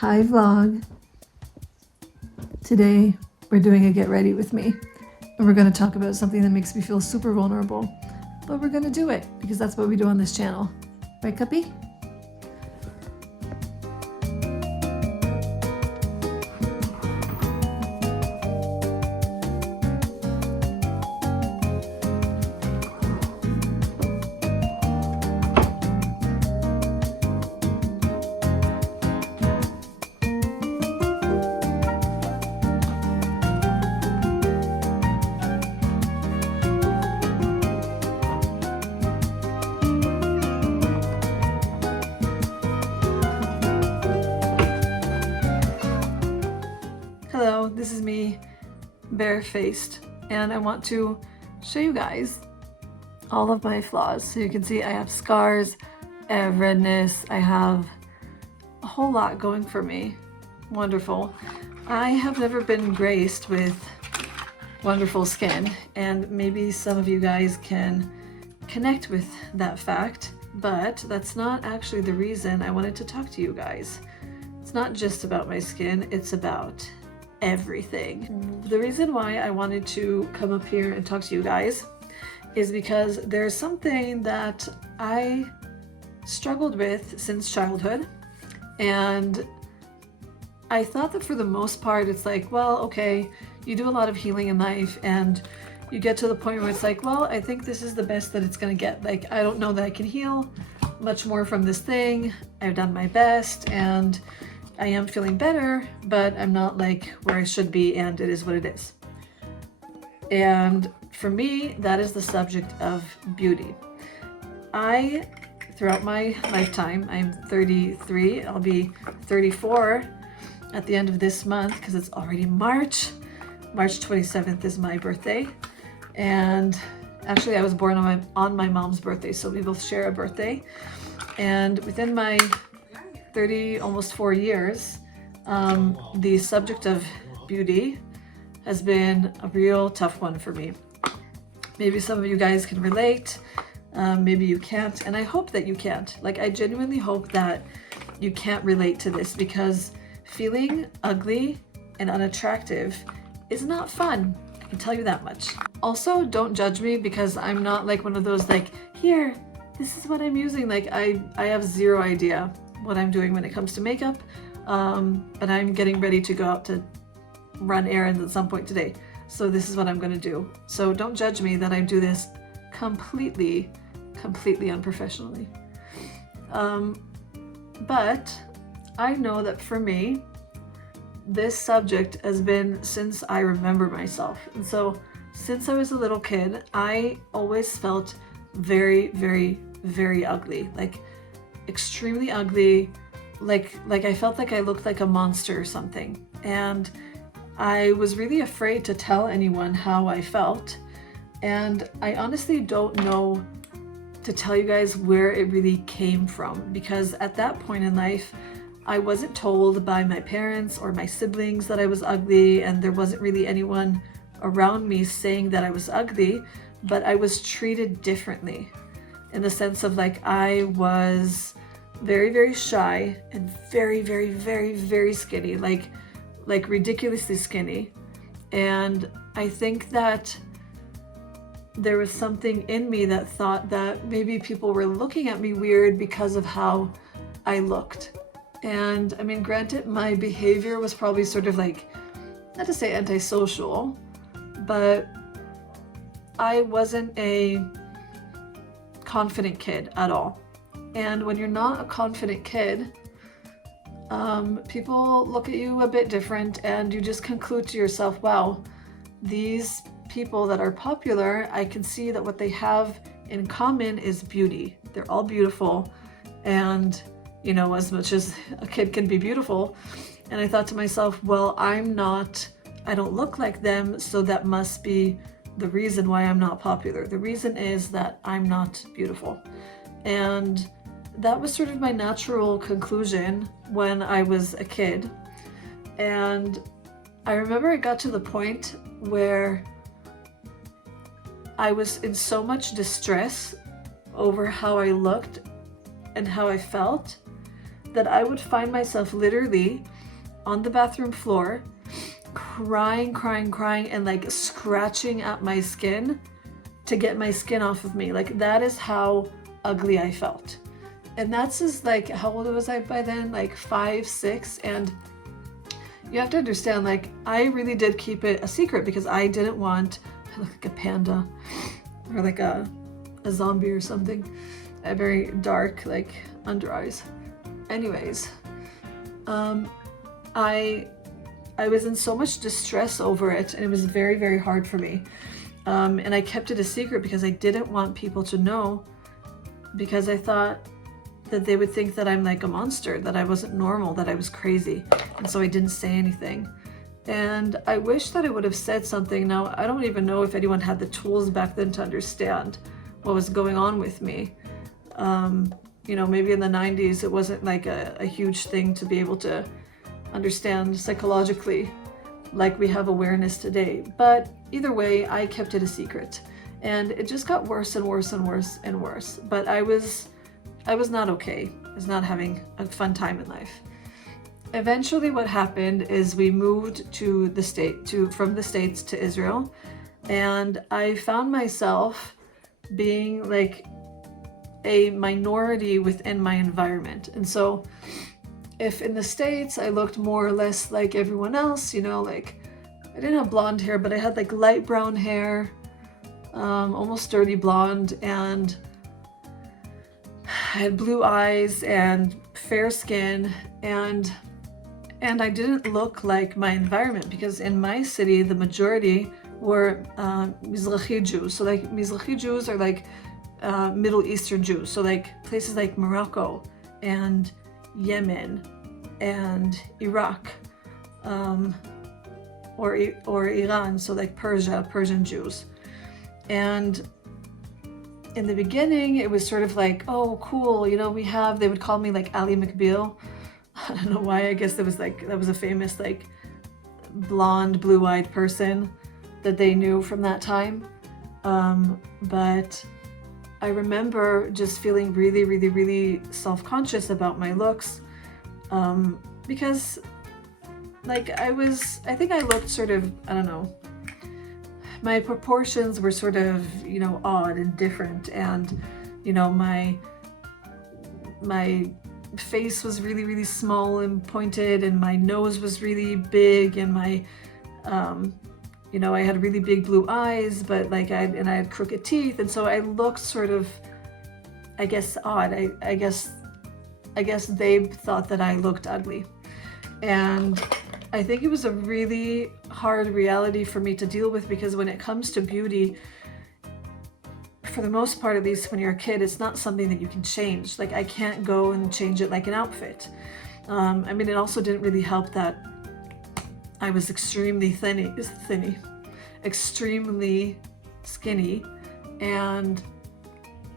Hi vlog. Today we're doing a get ready with me and we're going to talk about something that makes me feel super vulnerable, but we're going to do it because that's what we do on this channel. Right, Cuppy? Hello, this is me, barefaced, and I want to show you guys all of my flaws. So you can see I have scars, I have redness, I have a whole lot going for me. Wonderful. I have never been graced with wonderful skin, and maybe some of you guys can connect with that fact, but that's not actually the reason I wanted to talk to you guys. It's not just about my skin, it's about everything. The reason why I wanted to come up here and talk to you guys is because there's something that I struggled with since childhood, and I thought that for the most part it's like, well, okay, you do a lot of healing in life and you get to the point where it's like, well, I think this is the best that it's gonna get. Like, I don't know that I can heal much more from this thing. I've done my best and I am feeling better, but I'm not like where I should be, and it is what it is. And for me, that is the subject of beauty. Throughout my lifetime, I'm 33, I'll be 34 at the end of this month because it's already March. March 27th is my birthday. And actually I was born on my mom's birthday, so we both share a birthday. And within my 30, almost 4 years, the subject of beauty has been a real tough one for me. Maybe some of you guys can relate, maybe you can't, and I hope that you can't. Like, I genuinely hope that you can't relate to this, because feeling ugly and unattractive is not fun. I can tell you that much. Also, don't judge me because I'm not like one of those like, here, this is what I'm using. Like, I have zero idea what I'm doing when it comes to makeup, but I'm getting ready to go out to run errands at some point today, so this is what I'm gonna do. So don't judge me that I do this completely unprofessionally, but I know that for me this subject has been since I remember myself. And so since I was a little kid, I always felt very ugly, like extremely ugly, like I felt like I looked like a monster or something, and I was really afraid to tell anyone how I felt. And I honestly don't know to tell you guys where it really came from, because at that point in life I wasn't told by my parents or my siblings that I was ugly, and there wasn't really anyone around me saying that I was ugly, but I was treated differently, in the sense of like I was very shy and very skinny, like ridiculously skinny. And I think that there was something in me that thought that maybe people were looking at me weird because of how I looked. And I mean, granted, my behavior was probably sort of like, not to say antisocial, but I wasn't a confident kid at all. And when you're not a confident kid, people look at you a bit different, and you just conclude to yourself, wow, these people that are popular, I can see that what they have in common is beauty. They're all beautiful, and you know, as much as a kid can be beautiful. And I thought to myself, well, I don't look like them, so that must be the reason why I'm not popular. The reason is that I'm not beautiful. And that was sort of my natural conclusion when I was a kid. And I remember it got to the point where I was in so much distress over how I looked and how I felt that I would find myself literally on the bathroom floor crying, and like scratching at my skin to get my skin off of me. Like, that is how ugly I felt. And that's just like, how old was I by then? Like 5, 6. And you have to understand, like, I really did keep it a secret because I didn't want, I look like a panda or like a zombie or something. I have very dark, like, under eyes. Anyways, I was in so much distress over it, and it was very, very hard for me. And I kept it a secret because I didn't want people to know, because I thought that they would think that I'm like a monster, that I wasn't normal, that I was crazy. And so I didn't say anything. And I wish that I would have said something. Now, I don't even know if anyone had the tools back then to understand what was going on with me. You know, maybe in the 90s, it wasn't like a huge thing to be able to understand psychologically like we have awareness today. But either way, I kept it a secret. And it just got worse and worse and worse and worse. But I was not okay. I was not having a fun time in life. Eventually what happened is we moved to the from the States to Israel, and I found myself being like a minority within my environment. And so if in the States I looked more or less like everyone else, you know, like I didn't have blonde hair, but I had like light brown hair, almost dirty blonde, and I had blue eyes and fair skin, and I didn't look like my environment, because in my city the majority were Mizrahi Jews. So like Mizrahi Jews are like Middle Eastern Jews, so like places like Morocco and Yemen and Iraq, or Iran, so like Persian Jews. And in the beginning it was sort of like, oh cool, you know, they would call me like Ali McBeal. I don't know why. I guess that was a famous like blonde, blue-eyed person that they knew from that time. But I remember just feeling really, really, really self-conscious about my looks, because like I think I looked sort of, I don't know, my proportions were sort of, you know, odd and different, and you know, my face was really, really small and pointed, and my nose was really big, and my you know, I had really big blue eyes, but like I had crooked teeth, and so I looked sort of, I guess, odd. I guess they thought that I looked ugly. And I think it was a really hard reality for me to deal with, because when it comes to beauty, for the most part, at least when you're a kid, it's not something that you can change. Like I can't go and change it like an outfit. I mean, it also didn't really help that I was extremely extremely skinny, and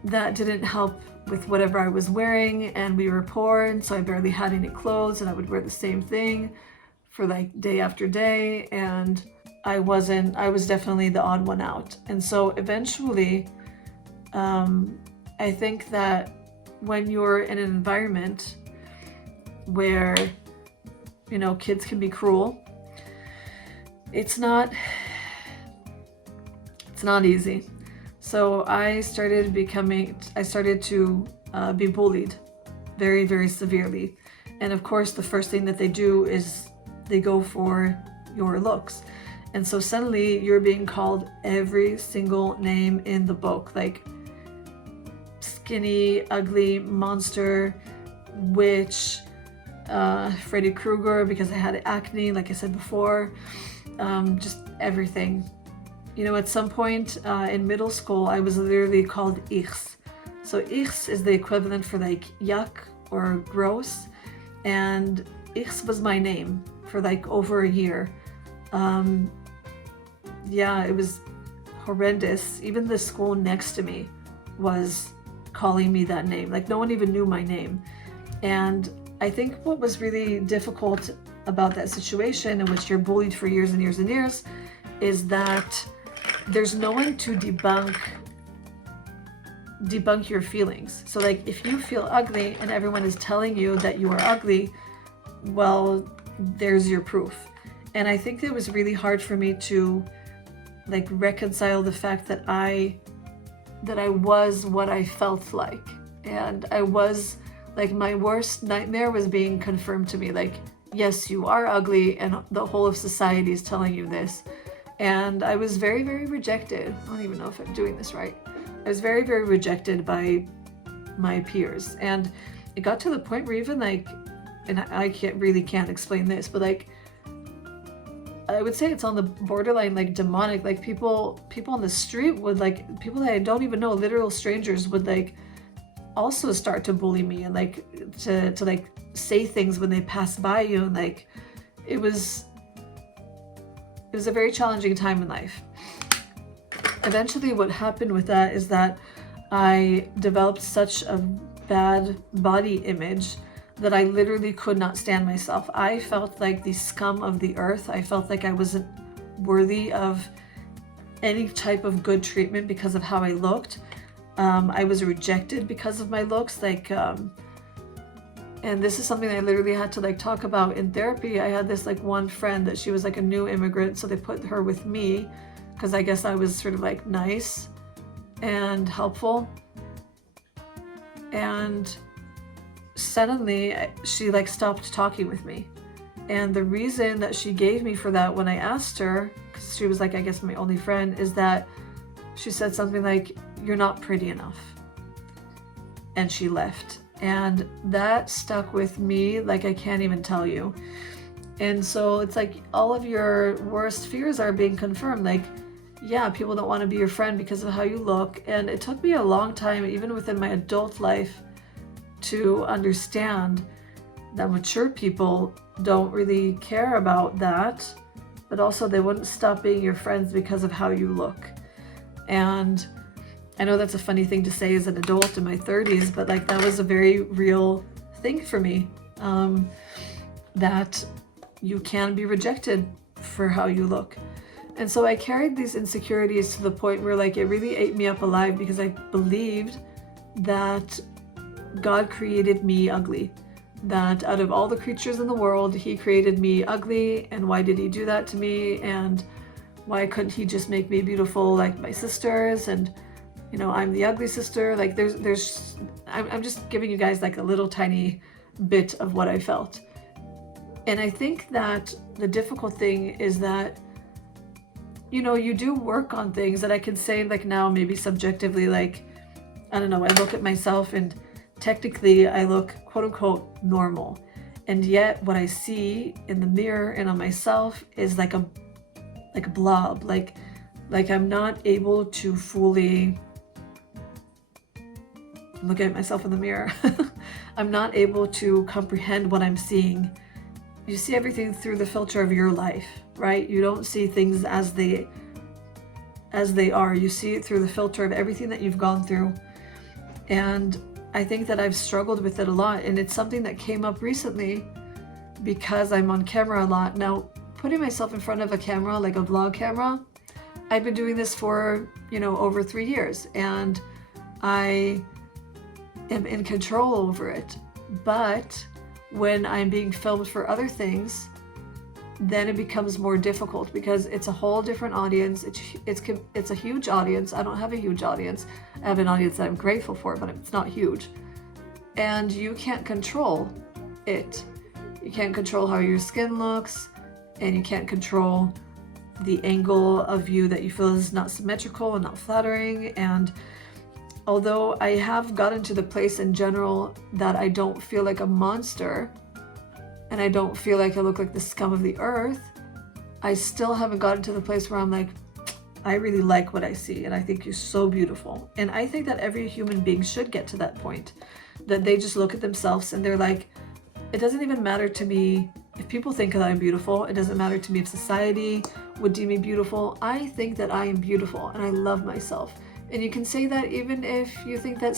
that didn't help with whatever I was wearing, and we were poor, and so I barely had any clothes, and I would wear the same thing for like day after day, and I was definitely the odd one out. And so eventually, I think that when you're in an environment where, you know, kids can be cruel, it's not easy. So I started to be bullied very, very severely. And of course, the first thing that they do is they go for your looks. And so suddenly you're being called every single name in the book, like skinny, ugly, monster, witch, Freddy Krueger, because I had acne, like I said before, just everything. You know, at some point in middle school, I was literally called Ichs. So Ichs is the equivalent for like yuck or gross, and Ichs was my name for like over a year. Yeah, it was horrendous. Even the school next to me was calling me that name. Like no one even knew my name. And I think what was really difficult about that situation, in which you're bullied for years and years and years, is that there's no one to debunk debunk your feelings. So like if you feel ugly and everyone is telling you that you are ugly, well, there's your proof. And I think it was really hard for me to like reconcile the fact that I was what I felt like. And I was like, my worst nightmare was being confirmed to me, like, yes, you are ugly, and the whole of society is telling you this. And I was very, very rejected. I don't even know if I'm doing this right. I was very, very rejected by my peers. And it got to the point where even like, and I can't explain this, but like, I would say it's on the borderline like demonic. Like people on the street would like, people that I don't even know, literal strangers would like also start to bully me and like to like say things when they pass by you. And like it was a very challenging time in life. Eventually what happened with that is that I developed such a bad body image that I literally could not stand myself. I felt like the scum of the earth. I felt like I wasn't worthy of any type of good treatment because of how I looked. I was rejected because of my looks, like, and this is something I literally had to like talk about in therapy. I had this like one friend that she was like a new immigrant, so they put her with me because I guess I was sort of like nice and helpful. And suddenly she like stopped talking with me. And the reason that she gave me for that when I asked her, because she was like, I guess my only friend, is that she said something like, you're not pretty enough. And she left. And that stuck with me like I can't even tell you. And so it's like all of your worst fears are being confirmed. Like, yeah, people don't want to be your friend because of how you look. And it took me a long time, even within my adult life, to understand that mature people don't really care about that, but also they wouldn't stop being your friends because of how you look. And I know that's a funny thing to say as an adult in my 30s, but like that was a very real thing for me, that you can be rejected for how you look. And so I carried these insecurities to the point where like it really ate me up alive, because I believed that God created me ugly, that out of all the creatures in the world, he created me ugly, and why did he do that to me, and why couldn't he just make me beautiful like my sisters, and you know, I'm the ugly sister. Like I'm just giving you guys like a little tiny bit of what I felt. And I think that the difficult thing is that, you know, you do work on things that I can say like now maybe subjectively, like, I don't know, I look at myself and technically I look quote unquote normal. And yet what I see in the mirror and on myself is like a blob, like I'm not able to fully look at myself in the mirror. I'm not able to comprehend what I'm seeing. You see everything through the filter of your life, right? You don't see things as they are. You see it through the filter of everything that you've gone through. And I think that I've struggled with it a lot, and it's something that came up recently because I'm on camera a lot. Now, putting myself in front of a camera, like a vlog camera, I've been doing this for, you know, over 3 years, and I am in control over it. But when I'm being filmed for other things, then it becomes more difficult because it's a whole different audience. It's a huge audience. I don't have a huge audience. I have an audience that I'm grateful for, but it's not huge. And you can't control it. You can't control how your skin looks, and you can't control the angle of you that you feel is not symmetrical and not flattering. And although I have gotten to the place in general that I don't feel like a monster, and I don't feel like I look like the scum of the earth, I still haven't gotten to the place where I'm like, I really like what I see, and I think you're so beautiful. And I think that every human being should get to that point, that they just look at themselves and they're like, it doesn't even matter to me if people think that I'm beautiful. It doesn't matter to me if society would deem me beautiful. I think that I am beautiful and I love myself. And you can say that even if you think that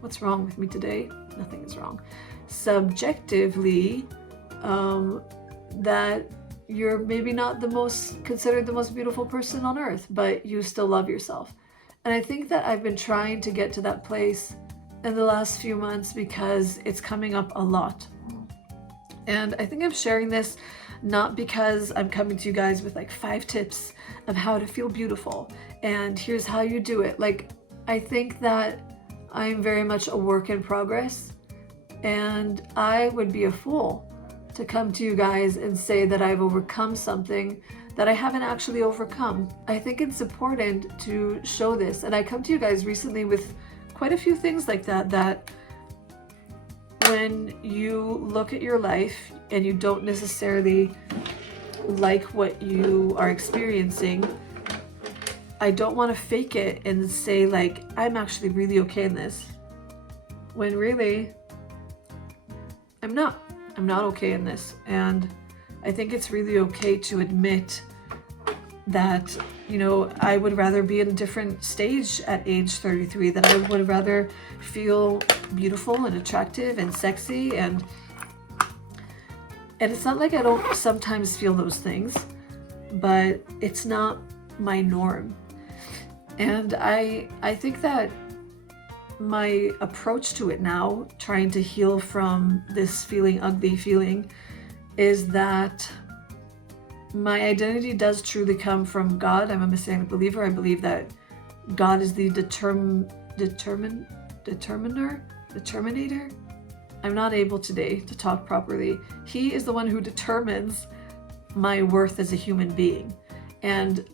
what's wrong with me today? Nothing is wrong. Subjectively, that you're maybe not considered the most beautiful person on earth, but you still love yourself. And I think that I've been trying to get to that place in the last few months because it's coming up a lot. And I think I'm sharing this not because I'm coming to you guys with like 5 tips of how to feel beautiful and here's how you do it. Like, I think that I'm very much a work in progress, and I would be a fool to come to you guys and say that I've overcome something that I haven't actually overcome. I think it's important to show this, and I come to you guys recently with quite a few things like that, that when you look at your life and you don't necessarily like what you are experiencing, I don't want to fake it and say like, I'm actually really okay in this, when really I'm not okay in this. And I think it's really okay to admit that, you know, I would rather be in a different stage at age 33, that I would rather feel beautiful and attractive and sexy, and it's not like I don't sometimes feel those things, but it's not my norm. And I think that my approach to it now, trying to heal from this ugly feeling, is that my identity does truly come from God. I'm a Messianic believer. I believe that God is the determinator. I'm not able today to talk properly. He is the one who determines my worth as a human being. And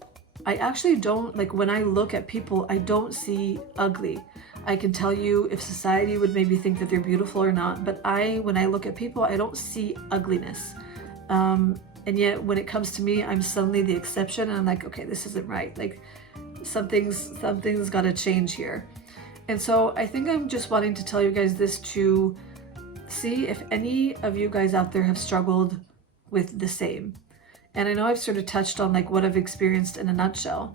I actually don't, like, when I look at people, I don't see ugly. I can tell you if society would maybe think that they're beautiful or not, but when I look at people, I don't see ugliness. And yet when it comes to me, I'm suddenly the exception, and I'm like, okay, this isn't right. Like, something's got to change here. And so I think I'm just wanting to tell you guys this to see if any of you guys out there have struggled with the same. And I know I've sort of touched on like what I've experienced in a nutshell.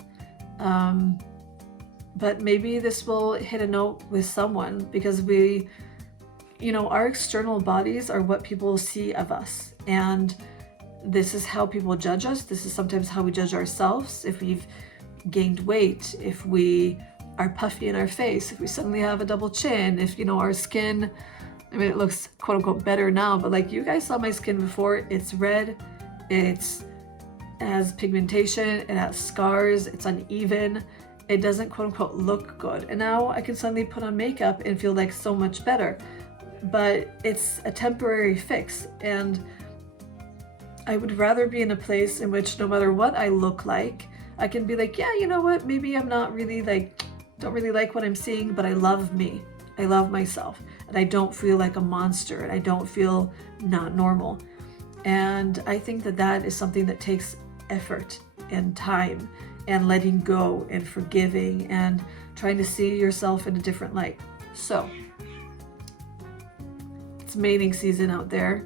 But maybe this will hit a note with someone, because we, you know, our external bodies are what people see of us. And this is how people judge us. This is sometimes how we judge ourselves. If we've gained weight, if we are puffy in our face, if we suddenly have a double chin, if, you know, our skin, I mean, it looks quote unquote better now, but like, you guys saw my skin before. It's red, it has pigmentation, it has scars, it's uneven, it doesn't quote unquote look good. And now I can suddenly put on makeup and feel like so much better, but it's a temporary fix. And I would rather be in a place in which no matter what I look like, I can be like, yeah, you know what, maybe I'm not really like, don't really like what I'm seeing, but I love me, I love myself, and I don't feel like a monster, and I don't feel not normal. And I think that that is something that takes effort and time and letting go and forgiving and trying to see yourself in a different light. So it's mating season out there,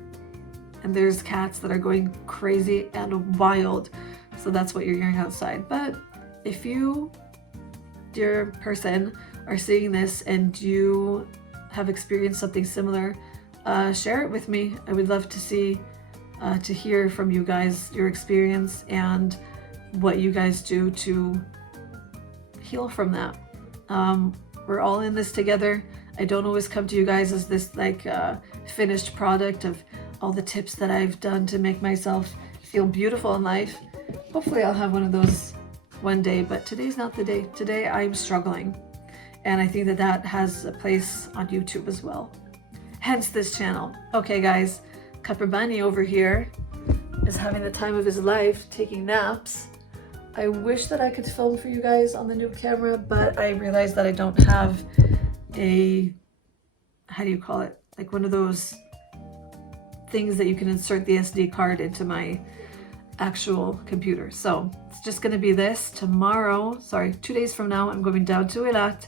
and there's cats that are going crazy and wild. So that's what you're hearing outside. But if you, dear person, are seeing this and you have experienced something similar, share it with me. I would love to see, to hear from you guys, your experience and what you guys do to heal from that. We're all in this together. I don't always come to you guys as this like finished product of all the tips that I've done to make myself feel beautiful in life. Hopefully I'll have one of those one day, but today's not the day. Today I'm struggling, and I think that that has a place on YouTube as well, hence this channel. Okay guys, Cupper Bunny over here is having the time of his life, taking naps. I wish that I could film for you guys on the new camera, but I realized that I don't have a, how do you call it, like one of those things that you can insert the SD card into my actual computer. So it's just going to be this. Tomorrow, sorry, 2 days from now, I'm going down to Eilat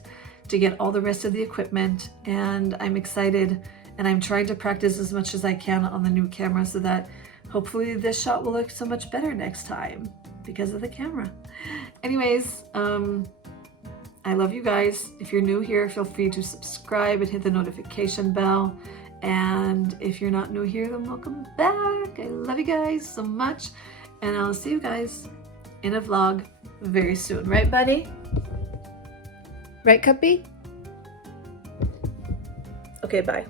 to get all the rest of the equipment, and I'm excited, and I'm trying to practice as much as I can on the new camera so that hopefully this shot will look so much better next time because of the camera. Anyways, I love you guys. If you're new here, feel free to subscribe and hit the notification bell. And if you're not new here, then welcome back. I love you guys so much. And I'll see you guys in a vlog very soon. Right, buddy? Right, Cuppy? Okay, bye.